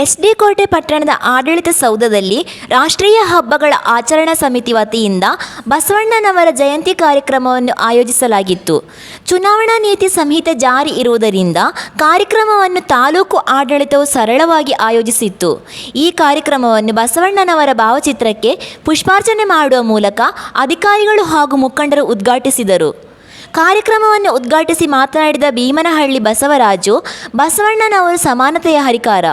SD. ಕೋಟೆ ಪಟ್ಟಣದ ಆಡಳಿತ ಸೌಧದಲ್ಲಿ ರಾಷ್ಟ್ರೀಯ ಹಬ್ಬಗಳ ಆಚರಣಾ ಸಮಿತಿ ವತಿಯಿಂದ ಬಸವಣ್ಣನವರ ಜಯಂತಿ ಕಾರ್ಯಕ್ರಮವನ್ನು ಆಯೋಜಿಸಲಾಗಿತ್ತು. ಚುನಾವಣಾ ನೀತಿ ಸಂಹಿತೆ ಜಾರಿ ಇರುವುದರಿಂದ ಕಾರ್ಯಕ್ರಮವನ್ನು ತಾಲೂಕು ಆಡಳಿತವು ಸರಳವಾಗಿ ಆಯೋಜಿಸಿತ್ತು. ಈ ಕಾರ್ಯಕ್ರಮವನ್ನು ಬಸವಣ್ಣನವರ ಭಾವಚಿತ್ರಕ್ಕೆ ಪುಷ್ಪಾರ್ಚನೆ ಮಾಡುವ ಮೂಲಕ ಅಧಿಕಾರಿಗಳು ಹಾಗೂ ಮುಖಂಡರು ಉದ್ಘಾಟಿಸಿದರು. ಕಾರ್ಯಕ್ರಮವನ್ನು ಉದ್ಘಾಟಿಸಿ ಮಾತನಾಡಿದ ಭೀಮನಹಳ್ಳಿ ಬಸವರಾಜು, ಬಸವಣ್ಣನವರು ಸಮಾನತೆಯ ಹರಿಕಾರ,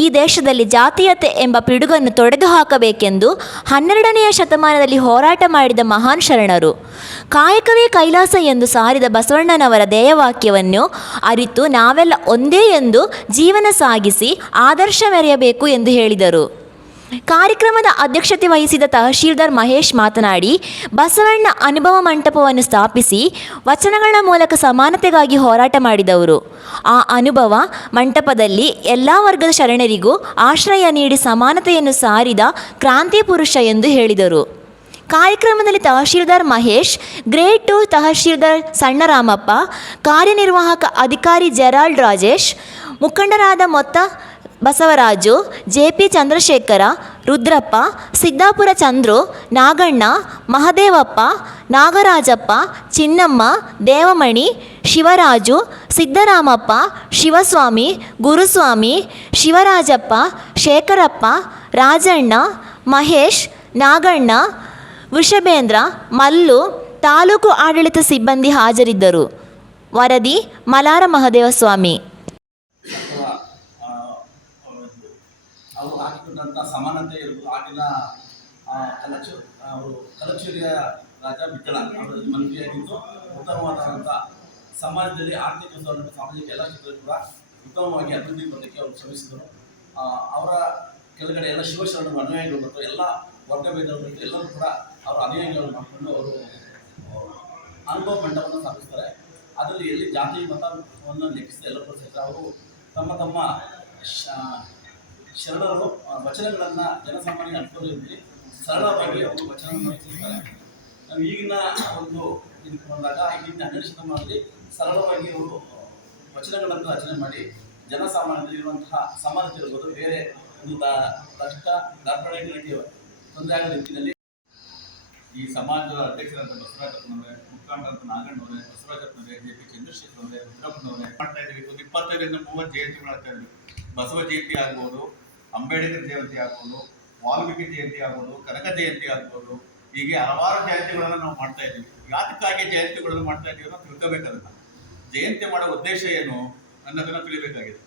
ಈ ದೇಶದಲ್ಲಿ ಜಾತೀಯತೆ ಎಂಬ ಪಿಡುಗನ್ನು ತೊಡೆದುಹಾಕಬೇಕೆಂದು 12ನೆಯ ಶತಮಾನದಲ್ಲಿ ಹೋರಾಟ ಮಾಡಿದ ಮಹಾನ್ ಶರಣರು. ಕಾಯಕವೇ ಕೈಲಾಸ ಎಂದು ಸಾರಿದ ಬಸವಣ್ಣನವರ ಧ್ಯೇಯವಾಕ್ಯವನ್ನು ಅರಿತು ನಾವೆಲ್ಲ ಒಂದೇ ಎಂದು ಜೀವನ ಸಾಗಿಸಿ ಆದರ್ಶ ಮೆರೆಯಬೇಕು ಎಂದು ಹೇಳಿದರು. ಕಾರ್ಯಕ್ರಮದ ಅಧ್ಯಕ್ಷತೆ ವಹಿಸಿದ ತಹಶೀಲ್ದಾರ್ ಮಹೇಶ್ ಮಾತನಾಡಿ, ಬಸವಣ್ಣ ಅನುಭವ ಮಂಟಪವನ್ನು ಸ್ಥಾಪಿಸಿ ವಚನಗಳ ಮೂಲಕ ಸಮಾನತೆಗಾಗಿ ಹೋರಾಟ ಮಾಡಿದವರು. ಆ ಅನುಭವ ಮಂಟಪದಲ್ಲಿ ಎಲ್ಲ ವರ್ಗದ ಶರಣರಿಗೂ ಆಶ್ರಯ ನೀಡಿ ಸಮಾನತೆಯನ್ನು ಸಾರಿದ ಕ್ರಾಂತಿ ಪುರುಷ ಎಂದು ಹೇಳಿದರು. ಕಾರ್ಯಕ್ರಮದಲ್ಲಿ ತಹಶೀಲ್ದಾರ್ ಮಹೇಶ್, ಗ್ರೇಡ್ 2 ತಹಶೀಲ್ದಾರ್ ಸಣ್ಣರಾಮಪ್ಪ, ಕಾರ್ಯನಿರ್ವಾಹಕ ಅಧಿಕಾರಿ ಜೆರಾಲ್ಡ್ ರಾಜೇಶ್, ಮುಖಂಡರಾದ ಮೊತ್ತ ಬಸವರಾಜು, ಜೆ.ಪಿ. ಚಂದ್ರಶೇಖರ, ರುದ್ರಪ್ಪ, ಸಿದ್ದಾಪುರ ಚಂದ್ರು, ನಾಗಣ್ಣ, ಮಹದೇವಪ್ಪ, ನಾಗರಾಜಪ್ಪ, ಚಿನ್ನಮ್ಮ, ದೇವಮಣಿ, ಶಿವರಾಜು, ಸಿದ್ದರಾಮಪ್ಪ, ಶಿವಸ್ವಾಮಿ, ಗುರುಸ್ವಾಮಿ, ಶಿವರಾಜಪ್ಪ, ಶೇಖರಪ್ಪ, ರಾಜಣ್ಣ, ಮಹೇಶ್, ನಾಗಣ್ಣ, ವೃಷಭೇಂದ್ರ, ಮಲ್ಲು, ತಾಲೂಕು ಆಡಳಿತ ಸಿಬ್ಬಂದಿ ಹಾಜರಿದ್ದರು. ವರದಿ ಮಲಾರ ಮಹದೇವಸ್ವಾಮಿ. ಅವರು ಹಾಕಿಕೊಂಡಂಥ ಸಮಾನತೆ ಇರ್ಬೋದು. ಆಗಿನ ಅವರು ಕಲಚೂರಿಯ ರಾಜ ವಿಠಲ ಅವರು ಮಂತ್ರಿಯಾಗಿದ್ದು ಉತ್ತಮವಾದಂಥ ಸಮಾಜದಲ್ಲಿ ಆರ್ಥಿಕ ಸಾಮಾಜಿಕ ಎಲ್ಲ ಕ್ಷೇತ್ರದಲ್ಲಿ ಕೂಡ ಉತ್ತಮವಾಗಿ ಅಭಿವೃದ್ಧಿ ಬರಲಿಕ್ಕೆ ಅವರು ಶ್ರಮಿಸಿದರು. ಅವರ ಕೆಳಗಡೆ ಎಲ್ಲ ಶಿವಶರಣರು ಅನುಯಾಯಿಗಳು ಮತ್ತು ಎಲ್ಲ ವರ್ಗಭೇದಗಳು ಎಲ್ಲರೂ ಕೂಡ ಅವರ ಅನುಯಾಯಿಗಳನ್ನು ಮಾಡಿಕೊಂಡು ಅವರು ಅನುಭವ ಮಂಟಪವನ್ನು ಸ್ಥಾಪಿಸ್ತಾರೆ. ಅದರಲ್ಲಿ ಎಲ್ಲಿ ಜಾತಿ ಮತವನ್ನು ಲೆಕ್ಕಿಸಿದ ಎಲ್ಲರೂ ಕೂಡ ಅವರು ತಮ್ಮ ಶರಣರು ವಚನಗಳನ್ನು ಜನಸಾಮಾನ್ಯ ಅನುಕೂಲದಲ್ಲಿ ಸರಳವಾಗಿ ಅವರು ವಚನವನ್ನು ರಚಿಸ್ತಾರೆ. ನಾವು ಈಗಿನ ಒಂದು ಇದಕ್ಕೆ ಬಂದಾಗ ಈಗಿನ 12ನೇ ಶತಮಾನದಲ್ಲಿ ಸರಳವಾಗಿ ಅವರು ವಚನಗಳನ್ನು ರಚನೆ ಮಾಡಿ ಜನಸಾಮಾನ್ಯದಲ್ಲಿ ಇರುವಂತಹ ಸಮಾನತೆ ಇರ್ಬೋದು, ಬೇರೆ ಒಂದು ಕಷ್ಟ ದರ್ಪಣೆಗಳಿಗೆ ತೊಂದರೆ ಆಗದ ರೀತಿಯಲ್ಲಿ ಈ ಸಮಾಜದ ಅಧ್ಯಕ್ಷರಾದ ಬಸವರಾಜಪ್ಪನವರೇ, ಮುಖಂಡರಾದ ನಾಗಣ್ಣವರೇ, ಬಸವರಾಜಪ್ಪನವರೇ, ಜೆ.ಪಿ. ಚಂದ್ರಶೇಖರವರೇ, ರುದ್ರಪ್ಪನವರೇ ಮಾಡ್ತಾ ಇದ್ದೀವಿ. ಒಂದು 25ರಿಂದ 30 ಜಯಂತಿಗಳು ಆಗ್ತಾ ಇದ್ವಿ. ಬಸವ ಜಯಂತಿ ಆಗ್ಬೋದು, ಅಂಬೇಡ್ಕರ್ ಜಯಂತಿ ಆಗ್ಬೋದು, ವಾಲ್ಮೀಕಿ ಜಯಂತಿ ಆಗ್ಬೋದು, ಕನಕ ಜಯಂತಿ ಆಗ್ಬೋದು, ಹೀಗೆ ಹಲವಾರು ಜಯಂತಿಗಳನ್ನು ನಾವು ಮಾಡ್ತಾ ಇದ್ದೀವಿ. ಯಾತಕ್ಕಾಗಿ ಜಯಂತಿಗಳನ್ನು ಮಾಡ್ತಾ ಇದ್ದೀವಿ ಅನ್ನೋ ತಿಳ್ಕೋಬೇಕಾದನ್ನ, ಜಯಂತಿ ಮಾಡೋ ಉದ್ದೇಶ ಏನು ಅನ್ನೋದನ್ನು ತಿಳಿಬೇಕಾಗಿದೆ.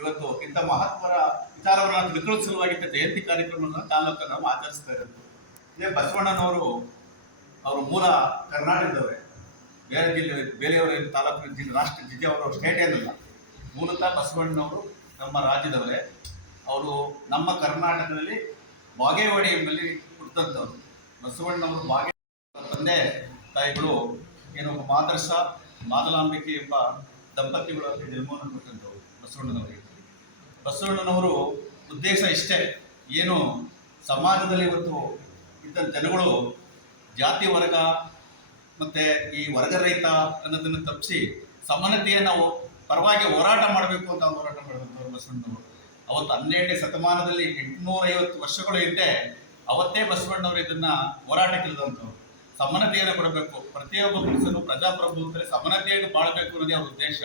ಇವತ್ತು ಇಂಥ ಮಹತ್ವರ ವಿಚಾರವನ್ನು ತಿಳ್ಕೊಳ್ಳೋ ಸಲುವಾಗಿ ಜಯಂತಿ ಕಾರ್ಯಕ್ರಮವನ್ನು ತಾಲೂಕನ್ನು ನಾವು ಆಚರಿಸ್ತಾ ಇರೋದು. ಇದೇ ಬಸವಣ್ಣನವರು ಅವರು ಮೂಲ ಕರ್ನಾಟಕದವರೇ, ಬೇರೆ ಜಿಲ್ಲೆ ಬೇರೆಯವರ ತಾಲೂಕು ಜಿಲ್ಲೆ ರಾಷ್ಟ್ರ ಜಿಲ್ಲೆ ಅವರು ಸ್ಟೇಟ್ ಏನಲ್ಲ. ಮೂಲತಃ ಬಸವಣ್ಣನವರು ನಮ್ಮ ರಾಜ್ಯದವರೇ. ಅವರು ನಮ್ಮ ಕರ್ನಾಟಕದಲ್ಲಿ ಬಾಗೇವಾಡಿ ಎಂಬಲ್ಲಿ ಹುಟ್ಟಿದಂಥವ್ರು. ಬಸವಣ್ಣನವರು ತಂದೆ ತಾಯಿಗಳು ಏನೊಬ್ಬ ಮಾದರ್ಸ ಮಾದಲಾಂಬಿಕೆ ಎಂಬ ದಂಪತಿಗಳಲ್ಲಿ ಜನ್ಮವನ್ನು ಕೊಟ್ಟಂಥವ್ರು ಬಸವಣ್ಣನವರಿಗೆ. ಬಸವಣ್ಣನವರು ಉದ್ದೇಶ ಇಷ್ಟೇ, ಏನು ಸಮಾಜದಲ್ಲಿ ಇವತ್ತು ಇದ್ದ ಜನಗಳು ಜಾತಿ ವರ್ಗ ಮತ್ತು ಈ ವರ್ಗರಹಿತ ಅನ್ನೋದನ್ನು ತಪ್ಪಿಸಿ ಸಮಾನತೆಯನ್ನು ನಾವು ಪರವಾಗಿ ಹೋರಾಟ ಮಾಡಬೇಕು ಅಂತ ಹೋರಾಟ ಮಾಡಿದಂಥವ್ರು ಬಸವಣ್ಣನವರು. ಅವತ್ತು 12ನೇ ಶತಮಾನದಲ್ಲಿ 850 ವರ್ಷಗಳ ಹಿಂದೆ ಅವತ್ತೇ ಬಸವಣ್ಣವರು ಇದನ್ನು ಹೋರಾಟಕ್ಕಿಳಿದಂಥವ್ರು. ಸಮಾನತೆಯನ್ನು ಕೊಡಬೇಕು, ಪ್ರತಿಯೊಬ್ಬ ಮನುಷ್ಯನು ಪ್ರಜಾಪ್ರಭುತ್ವದಲ್ಲಿ ಸಮಾನತೆಯನ್ನು ಬಾಳಬೇಕು ಅನ್ನೋದೇ ಅವ್ರ ಉದ್ದೇಶ.